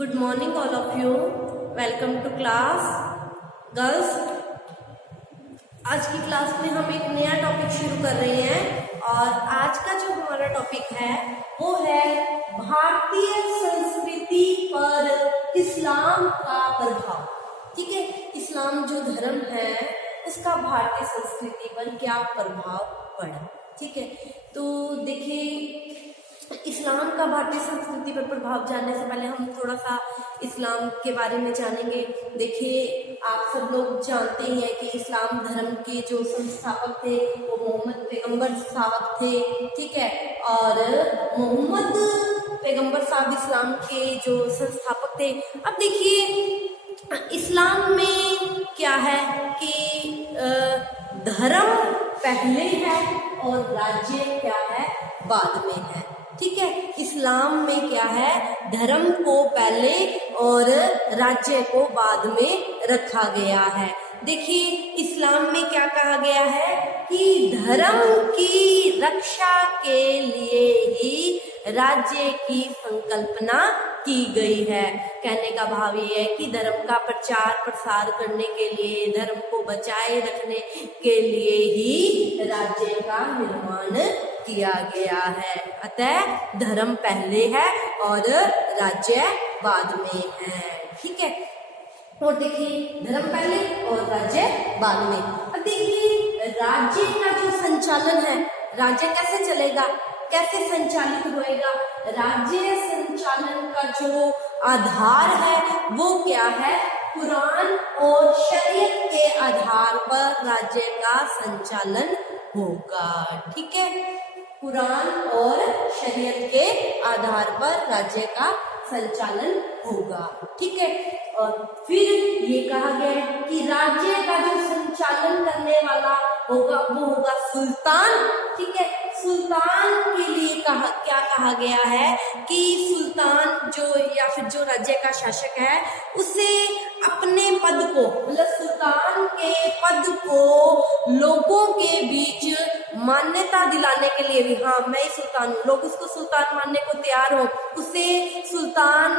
Good morning all of you. Welcome to class girls. आज की class में हम एक नया टॉपिक शुरू कर रहे हैं और आज का जो हमारा टॉपिक है वो है भारतीय संस्कृति पर इस्लाम का प्रभाव। ठीक है, इस्लाम जो धर्म है उसका भारतीय संस्कृति पर क्या प्रभाव पड़ा। ठीक है, तो देखिए इस्लाम का भारतीय संस्कृति पर प्रभाव जानने से पहले हम थोड़ा सा इस्लाम के बारे में जानेंगे। देखिए आप सब लोग जानते ही हैं कि इस्लाम धर्म के जो संस्थापक थे वो मोहम्मद पैगंबर साहब थे। ठीक है, और मोहम्मद पैगंबर साहब इस्लाम के जो संस्थापक थे। अब देखिए इस्लाम में क्या है कि धर्म पहले है और राज्य क्या है बाद में है। ठीक है, इस्लाम में क्या है, धर्म को पहले और राज्य को बाद में रखा गया है। देखिए इस्लाम में क्या कहा गया है कि धर्म की रक्षा के लिए ही राज्य की संकल्पना की गई है। कहने का भाव ये है कि धर्म का प्रचार प्रसार करने के लिए, धर्म को बचाए रखने के लिए ही राज्य का निर्माण किया गया है। अतः धर्म पहले है और राज्य बाद में है। ठीक है, और देखिए धर्म पहले और राज्य बाद में। अब देखिए राज्य का जो संचालन है, राज्य कैसे चलेगा, कैसे संचालित होएगा। राज्य संचालन का जो आधार है वो क्या है, कुरान और शरीयत के आधार पर राज्य का संचालन होगा। ठीक है, कुरान और शरीयत के आधार पर राज्य का संचालन होगा। ठीक है, और फिर ये कहा गया है कि राज्य का जो संचालन करने वाला होगा वो होगा सुल्तान। ठीक है, सुल्तान के लिए क्या कहा गया है कि सुल्तान जो या फिर जो राज्य का शासक है उसे अपने पद को, मतलब सुल्तान के पद को लोगों के बीच मान्यता दिलाने के लिए भी, हाँ मैं ही सुल्तान हूँ, लोग उसको सुल्तान मानने को तैयार हो, उसे सुल्तान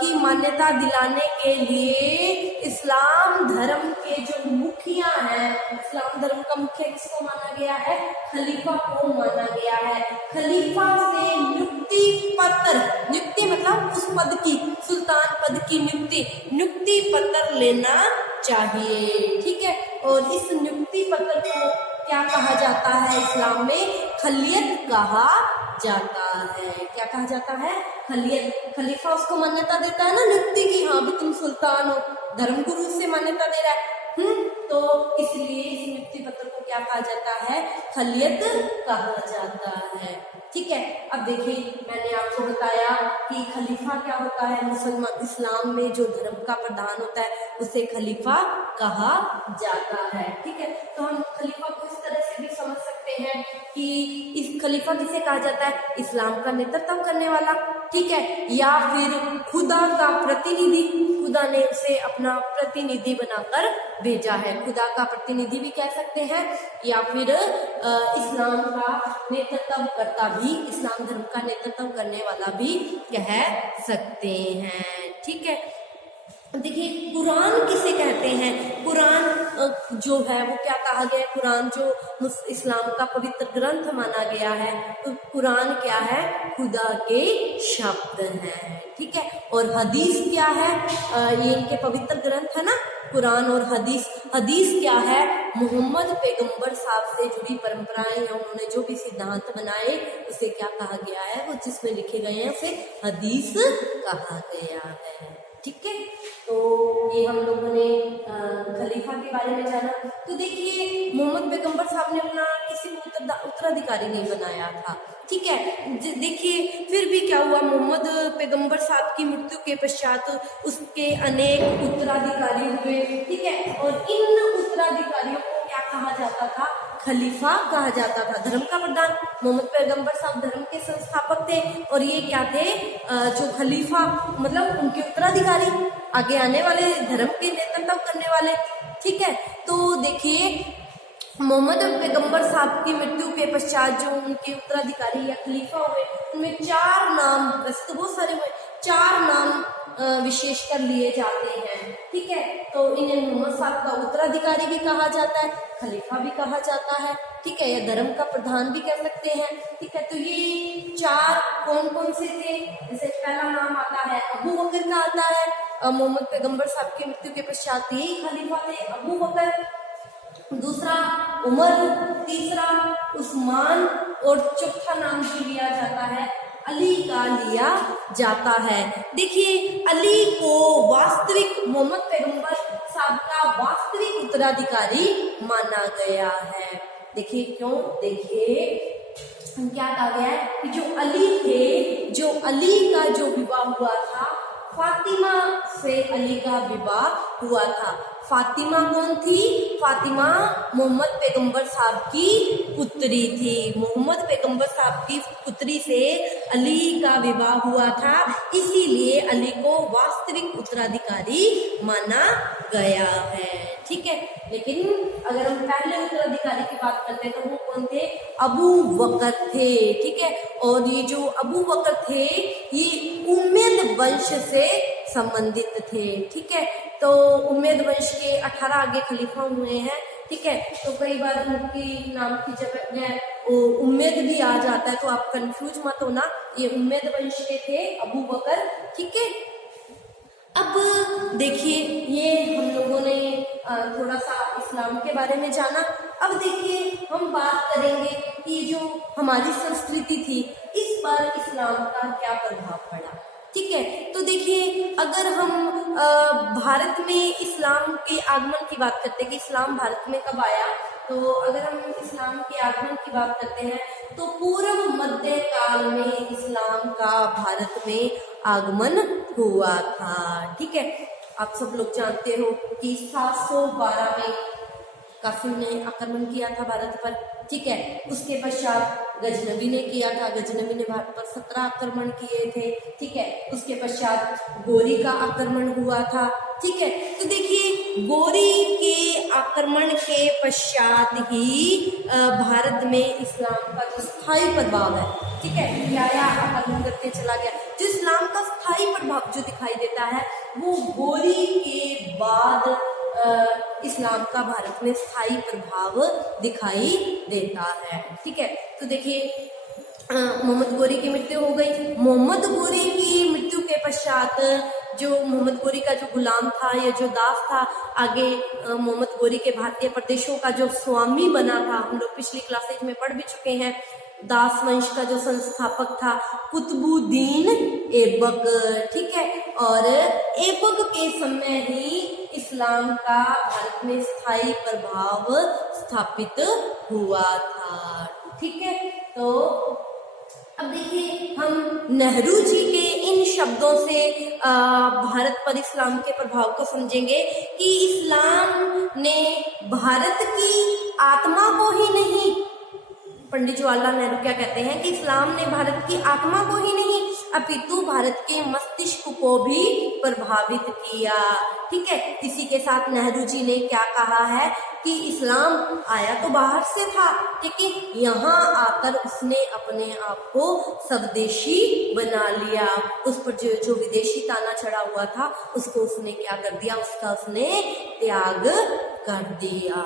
की मान्यता दिलाने के लिए इस्लाम धर्म के जो मुखिया हैं, इस्लाम धर्म का मुखिया किसको माना गया है, खलीफा को माना गया है। खलीफा से नियुक्ति पत्र, नियुक्ति मतलब उस पद की, सुल्तान पद की नियुक्ति पत्र लेना चाहिए। ठीक है, और इस नियुक्ति पत्र को क्या कहा जाता है, इस्लाम में खलियत कहा जाता है। क्या कहा जाता है, खलियत। खलीफा उसको मान्यता देता है ना नियुक्ति की, हाँ भी तुम सुल्तान हो, धर्मगुरु से मान्यता दे रहा है। तो इसलिए इस नियुक्ति पत्र को क्या कहा जाता है, खलियत कहा जाता है। ठीक है, अब देखिए मैंने आपको बताया कि खलीफा क्या होता है, मुसलमान इस्लाम में जो धर्म का प्रधान होता है उसे खलीफा कहा जाता है। ठीक है, तो हम खलीफा को इस तरह से भी समझ सकते हैं कि इस खलीफा किसे कहा जाता है, इस्लाम का नेतृत्व करने वाला। ठीक है, या फिर खुदा का प्रतिनिधि, खुदा ने उसे अपना प्रतिनिधि बनाकर भेजा है, खुदा का प्रतिनिधि भी कह सकते हैं, या फिर इस्लाम का नेतृत्व करता भी, इस्लाम धर्म का नेतृत्व करने वाला भी कह सकते हैं। ठीक है, देखिए कुरान किसे कहते हैं, कुरान जो है वो क्या कहा गया है, कुरान जो इस्लाम का पवित्र ग्रंथ माना गया है, तो कुरान क्या है, खुदा के शब्द हैं। ठीक है, और हदीस क्या है, ये इनके पवित्र ग्रंथ है ना, कुरान और हदीस। हदीस क्या है, मोहम्मद पैगंबर साहब से जुड़ी परंपराएं या उन्होंने जो भी सिद्धांत बनाए उसे क्या कहा गया है, वो जिसमें लिखे गए हैं उसे हदीस कहा गया है। ठीक है, तो ये हम लोगों ने खलीफा के बारे में जाना। तो देखिए मोहम्मद पैगंबर साहब ने अपना किसी को उत्तराधिकारी नहीं बनाया था। ठीक है, देखिए फिर भी क्या हुआ, मोहम्मद पैगंबर साहब की मृत्यु के पश्चात उसके अनेक उत्तराधिकारी हुए। ठीक है, और इन उत्तराधिकारियों को क्या कहा जाता था, खलीफा कहा जाता था, धर्म का प्रधान। मोहम्मद पैगंबर साहब धर्म के संस्थापक थे और ये क्या थे, जो खलीफा मतलब उनके उत्तराधिकारी, आगे आने वाले धर्म के नेतृत्व करने वाले। ठीक है, तो देखिए मोहम्मद पैगंबर साहब की मृत्यु के पश्चात जो उनके उत्तराधिकारी या खलीफा हुए उनमें 4 नाम, वैसे तो बहुत सारे हुए, 4 नाम विशेषकर लिए जाते हैं, ठीक है। तो इन्हें मोहम्मद साहब का उत्तराधिकारी भी कहा जाता है, खलीफा भी कहा जाता है, ठीक है, या धर्म का प्रधान भी कह सकते हैं, ठीक है। तो ये 4 कौन कौन से थे? जैसे पहला नाम आता है अबू बकर का आता है, मोहम्मद पैगंबर साहब की मृत्यु के पश्चात यही खलीफा थे अबू बकर, दूसरा उमर, तीसरा उस्मान और चौथा नाम जो लिया जाता है अली का लिया जाता है। देखिए अली को वास्तविक मोहम्मद पैगंबर साहब का वास्तविक उत्तराधिकारी माना गया है। देखिए क्यों? देखिए क्या कहा गया है कि जो अली थे, जो अली का जो विवाह हुआ था फातिमा से अली का विवाह हुआ था। फातिमा कौन थी? फातिमा मोहम्मद पैगंबर साहब की पुत्री थी। मोहम्मद पैगंबर साहब की पुत्री से अली का विवाह हुआ था, इसीलिए अली को वास्तविक उत्तराधिकारी माना गया है, ठीक है। लेकिन अगर हम पहले उत्तराधिकारी की बात करते हैं तो वो कौन थे? अबू बकर थे, ठीक है। और ये जो अबू बकर थे ये उम्मयद वंश से संबंधित थे, ठीक है। तो उम्मयद वंश के 18 आगे खलीफा हुए हैं, ठीक है। तो कई बार उनकी नाम की जगह उम्मयद भी आ जाता है, तो आप कंफ्यूज मत होना, ये उम्मयद वंश के थे अबू बकर, ठीक है। अब देखिए ये हम लोगों ने थोड़ा सा इस्लाम के बारे में जाना। अब देखिए हम बात करेंगे कि जो हमारी संस्कृति थी इस पर इस्लाम का क्या प्रभाव पड़ा, ठीक है। तो देखिए अगर हम भारत में इस्लाम के आगमन की बात करते हैं कि इस्लाम भारत में कब आया, तो अगर हम इस्लाम के आगमन की बात करते हैं तो पूर्व मध्य काल में इस्लाम का भारत में आगमन हुआ था, ठीक है। आप सब लोग जानते हो कि 712 में काफिर ने आक्रमण किया था भारत पर, ठीक है। उसके पश्चात गजनबी ने किया था, गजनबी ने भारत पर 17 आक्रमण किए थे, ठीक है। उसके पश्चात गोरी का आक्रमण हुआ था, ठीक है। तो देखिए गोरी के आक्रमण के पश्चात ही भारत में इस्लाम का जो स्थायी प्रभाव है, ठीक है, या आक्रमण करते चला गया। जो इस्लाम का स्थायी प्रभाव जो दिखाई देता है वो गोरी के बाद इस्लाम का भारत में स्थायी प्रभाव दिखाई देता है, ठीक है। तो देखिए मोहम्मद गोरी की मृत्यु हो गई। मोहम्मद गोरी की मृत्यु के पश्चात जो मोहम्मद गोरी का जो गुलाम था या जो दास था, आगे मोहम्मद गोरी के भारतीय प्रदेशों का जो स्वामी बना था, हम लोग पिछली क्लासेज में पढ़ भी चुके हैं। दास वंश का जो संस्थापक था कुतुबुद्दीन ऐबक, ठीक है। और ऐबक के समय ही इस्लाम का भारत में स्थायी प्रभाव स्थापित हुआ था, ठीक है। तो अब देखिए हम नेहरू जी के इन शब्दों से भारत पर इस्लाम के प्रभाव को समझेंगे कि इस्लाम ने भारत की आत्मा को ही नहीं, पंडित जवाहरलाल नेहरू क्या कहते हैं कि इस्लाम ने भारत की आत्मा को ही नहीं अपितु भारत के मस्तिष्क को भी प्रभावित किया, ठीक है। इसी के साथ नेहरू जी ने क्या कहा है कि इस्लाम आया तो बाहर से था, लेकिन यहाँ आकर उसने अपने आप को स्वदेशी बना लिया। उस पर जो विदेशी ताना चढ़ा हुआ था उसको उसने क्या कर दिया, उसका उसने त्याग कर दिया,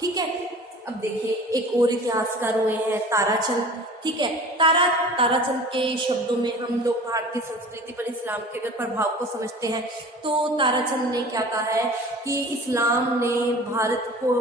ठीक है। अब देखिए एक और इतिहासकार हुए हैं ताराचंद, ठीक है। ताराचंद के शब्दों में हम लोग भारतीय संस्कृति पर इस्लाम के अगर प्रभाव को समझते हैं तो ताराचंद ने क्या कहा है कि इस्लाम ने भारत को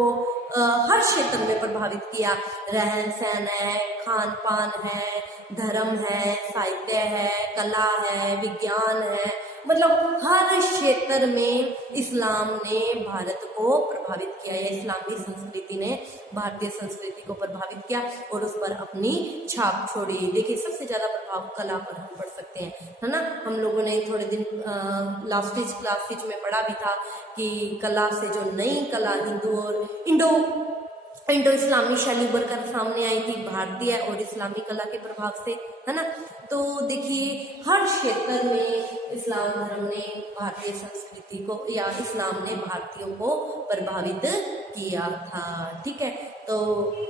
हर क्षेत्र में प्रभावित किया। रहन सहन है, खान पान है, धर्म है, साहित्य है, कला है, विज्ञान है, मतलब हर क्षेत्र में इस्लाम ने भारत को प्रभावित किया या इस्लामी संस्कृति ने भारतीय संस्कृति को प्रभावित किया और उस पर अपनी छाप छोड़ी। देखिए सबसे ज्यादा प्रभाव कला पर हम पढ़ सकते हैं, है ना। हम लोगों ने थोड़े दिन लास्ट क्लासेज में पढ़ा भी था कि कला से जो नई कला हिंदू और इंडो इस्लामी शैली उभर कर सामने आई थी भारतीय और इस्लामी कला के प्रभाव से, है ना। तो देखिए हर क्षेत्र में इस्लाम धर्म ने भारतीय संस्कृति को या इस्लाम ने भारतीयों को प्रभावित किया था, ठीक है। तो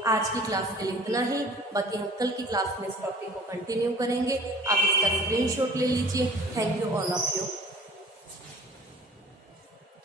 आज की क्लास के लिए इतना ही, बाकी हम कल की क्लास में इस टॉपिक को कंटिन्यू करेंगे। आप इसका स्क्रीनशॉट ले लीजिए। Thank you all of you.